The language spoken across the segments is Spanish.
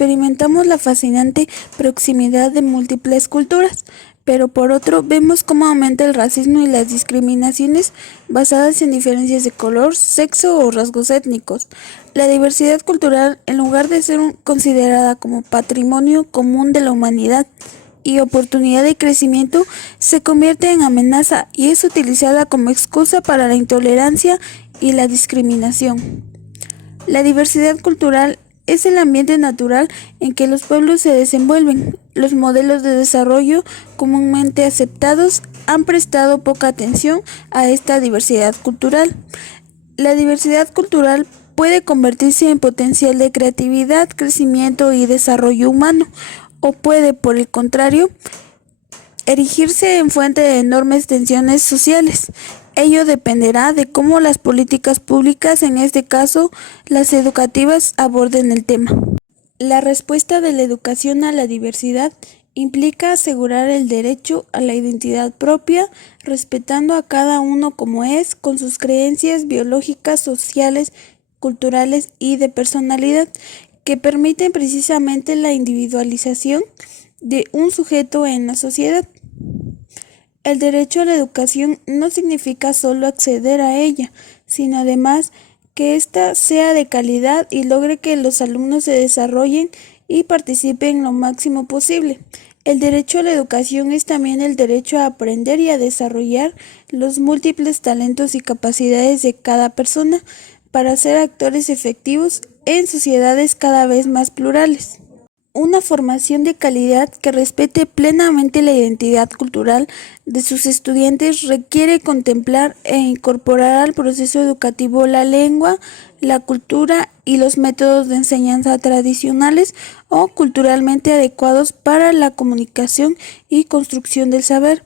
experimentamos la fascinante proximidad de múltiples culturas, pero por otro vemos cómo aumenta el racismo y las discriminaciones basadas en diferencias de color, sexo o rasgos étnicos. La diversidad cultural, en lugar de ser considerada como patrimonio común de la humanidad y oportunidad de crecimiento, se convierte en amenaza y es utilizada como excusa para la intolerancia y la discriminación. La diversidad cultural es el ambiente natural en que los pueblos se desenvuelven. Los modelos de desarrollo comúnmente aceptados han prestado poca atención a esta diversidad cultural. La diversidad cultural puede convertirse en potencial de creatividad, crecimiento y desarrollo humano, o puede, por el contrario, erigirse en fuente de enormes tensiones sociales. Ello dependerá de cómo las políticas públicas, en este caso las educativas, aborden el tema. La respuesta de la educación a la diversidad implica asegurar el derecho a la identidad propia, respetando a cada uno como es, con sus creencias biológicas, sociales, culturales y de personalidad, que permiten precisamente la individualización de un sujeto en la sociedad. El derecho a la educación no significa solo acceder a ella, sino además que ésta sea de calidad y logre que los alumnos se desarrollen y participen lo máximo posible. El derecho a la educación es también el derecho a aprender y a desarrollar los múltiples talentos y capacidades de cada persona para ser actores efectivos en sociedades cada vez más plurales. Una formación de calidad que respete plenamente la identidad cultural de sus estudiantes requiere contemplar e incorporar al proceso educativo la lengua, la cultura y los métodos de enseñanza tradicionales o culturalmente adecuados para la comunicación y construcción del saber.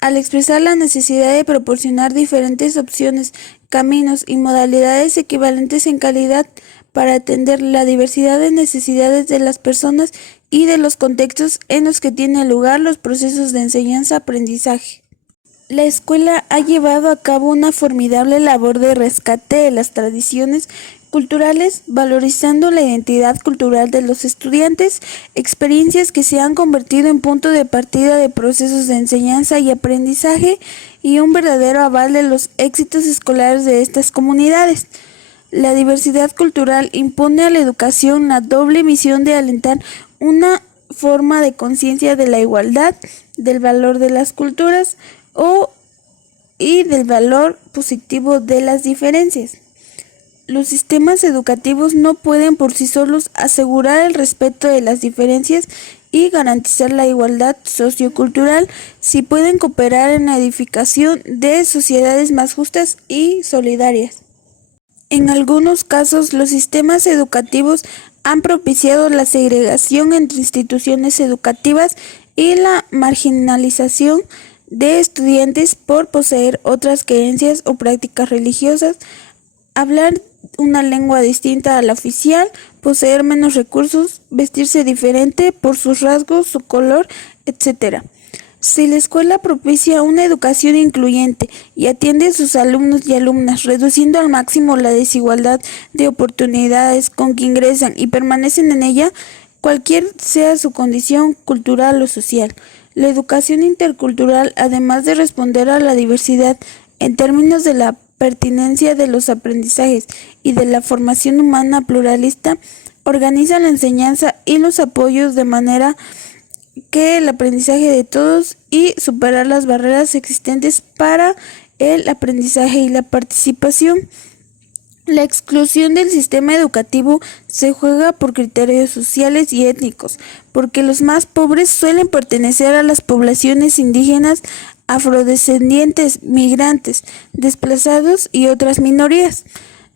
Al expresar la necesidad de proporcionar diferentes opciones, caminos y modalidades equivalentes en calidad para atender la diversidad de necesidades de las personas y de los contextos en los que tienen lugar los procesos de enseñanza-aprendizaje. La escuela ha llevado a cabo una formidable labor de rescate de las tradiciones culturales, valorizando la identidad cultural de los estudiantes, experiencias que se han convertido en punto de partida de procesos de enseñanza y aprendizaje y un verdadero aval de los éxitos escolares de estas comunidades. La diversidad cultural impone a la educación la doble misión de alentar una forma de conciencia de la igualdad, del valor de las culturas y del valor positivo de las diferencias. Los sistemas educativos no pueden por sí solos asegurar el respeto de las diferencias y garantizar la igualdad sociocultural, si pueden cooperar en la edificación de sociedades más justas y solidarias. En algunos casos, los sistemas educativos han propiciado la segregación entre instituciones educativas y la marginalización de estudiantes por poseer otras creencias o prácticas religiosas, hablar una lengua distinta a la oficial, poseer menos recursos, vestirse diferente por sus rasgos, su color, etc. Si la escuela propicia una educación incluyente y atiende a sus alumnos y alumnas, reduciendo al máximo la desigualdad de oportunidades con que ingresan y permanecen en ella, cualquier sea su condición cultural o social, la educación intercultural, además de responder a la diversidad en términos de la pertinencia de los aprendizajes y de la formación humana pluralista, organiza la enseñanza y los apoyos de manera que el aprendizaje de todos y superar las barreras existentes para el aprendizaje y la participación. La exclusión del sistema educativo se juega por criterios sociales y étnicos, porque los más pobres suelen pertenecer a las poblaciones indígenas, afrodescendientes, migrantes, desplazados y otras minorías.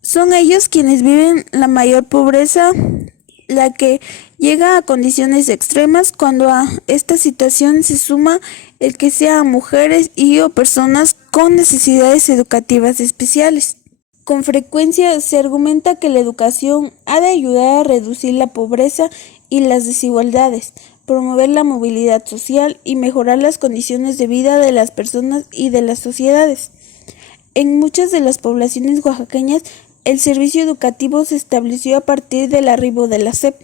Son ellos quienes viven la mayor pobreza, la que llega a condiciones extremas cuando a esta situación se suma el que sean mujeres y o personas con necesidades educativas especiales. Con frecuencia se argumenta que la educación ha de ayudar a reducir la pobreza y las desigualdades, promover la movilidad social y mejorar las condiciones de vida de las personas y de las sociedades. En muchas de las poblaciones oaxaqueñas, el servicio educativo se estableció a partir del arribo de la SEP.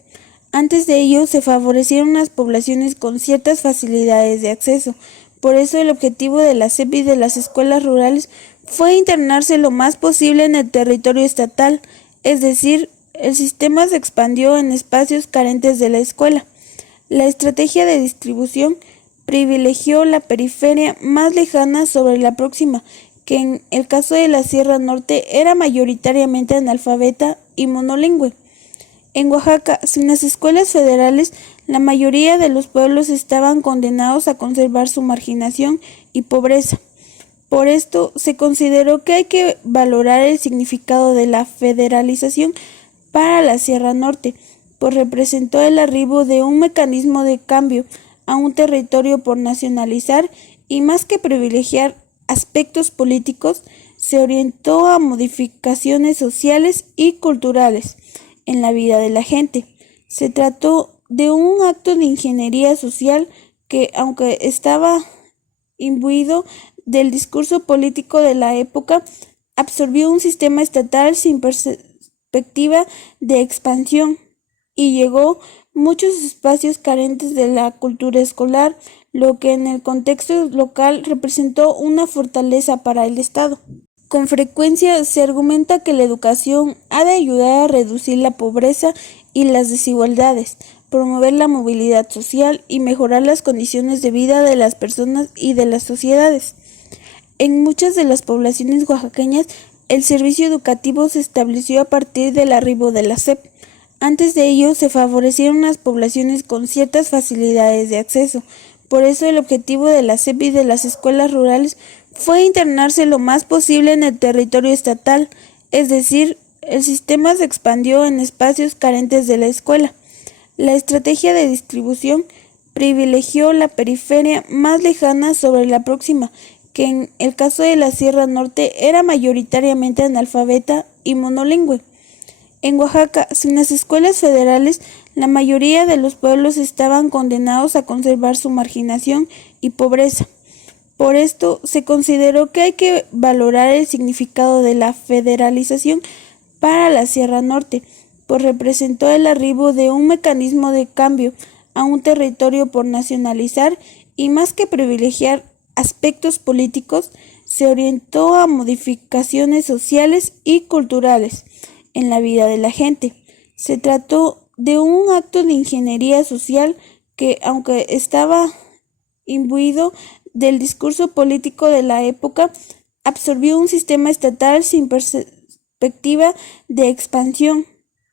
Antes de ello, se favorecieron las poblaciones con ciertas facilidades de acceso. Por eso el objetivo de la SEP y de las escuelas rurales fue internarse lo más posible en el territorio estatal, es decir, el sistema se expandió en espacios carentes de la escuela. La estrategia de distribución privilegió la periferia más lejana sobre la próxima, que en el caso de la Sierra Norte era mayoritariamente analfabeta y monolingüe. En Oaxaca, sin las escuelas federales, la mayoría de los pueblos estaban condenados a conservar su marginación y pobreza. Por esto, se consideró que hay que valorar el significado de la federalización para la Sierra Norte, pues representó el arribo de un mecanismo de cambio a un territorio por nacionalizar y más que privilegiar aspectos políticos, se orientó a modificaciones sociales y culturales en la vida de la gente. Se trató de un acto de ingeniería social que, aunque estaba imbuido del discurso político de la época, absorbió un sistema estatal sin perspectiva de expansión y llegó muchos espacios carentes de la cultura escolar, lo que en el contexto local representó una fortaleza para el Estado. Con frecuencia se argumenta que la educación ha de ayudar a reducir la pobreza y las desigualdades, promover la movilidad social y mejorar las condiciones de vida de las personas y de las sociedades. En muchas de las poblaciones oaxaqueñas, el servicio educativo se estableció a partir del arribo de la SEP. Antes de ello, se favorecieron las poblaciones con ciertas facilidades de acceso. Por eso el objetivo de la SEP y de las escuelas rurales fue internarse lo más posible en el territorio estatal, es decir, el sistema se expandió en espacios carentes de la escuela. La estrategia de distribución privilegió la periferia más lejana sobre la próxima, que en el caso de la Sierra Norte era mayoritariamente analfabeta y monolingüe. En Oaxaca, sin las escuelas federales, la mayoría de los pueblos estaban condenados a conservar su marginación y pobreza. Por esto, se consideró que hay que valorar el significado de la federalización para la Sierra Norte, pues representó el arribo de un mecanismo de cambio a un territorio por nacionalizar y más que privilegiar aspectos políticos, se orientó a modificaciones sociales y culturales en la vida de la gente. Se trató de un acto de ingeniería social que, aunque estaba imbuido del discurso político de la época, absorbió un sistema estatal sin perspectiva de expansión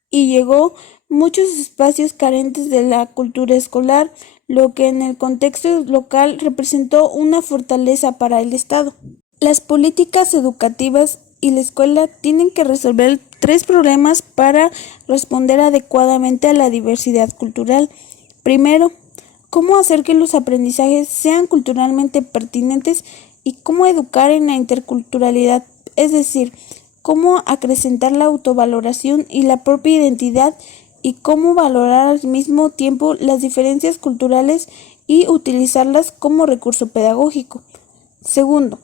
y llegó muchos espacios carentes de la cultura escolar, lo que en el contexto local representó una fortaleza para el Estado. Las políticas educativas y la escuela tienen que resolver tres problemas para responder adecuadamente a la diversidad cultural. Primero, cómo hacer que los aprendizajes sean culturalmente pertinentes y cómo educar en la interculturalidad, es decir, cómo acrecentar la autovaloración y la propia identidad y cómo valorar al mismo tiempo las diferencias culturales y utilizarlas como recurso pedagógico. Segundo,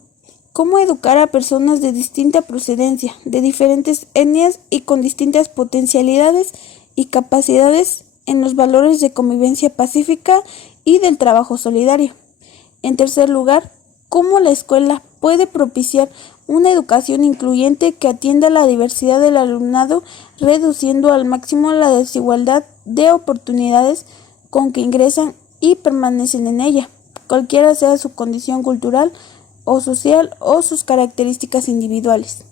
cómo educar a personas de distinta procedencia, de diferentes etnias y con distintas potencialidades y capacidades en los valores de convivencia pacífica y del trabajo solidario. En tercer lugar, cómo la escuela puede propiciar una educación incluyente que atienda a la diversidad del alumnado, reduciendo al máximo la desigualdad de oportunidades con que ingresan y permanecen en ella, cualquiera sea su condición cultural o social o sus características individuales.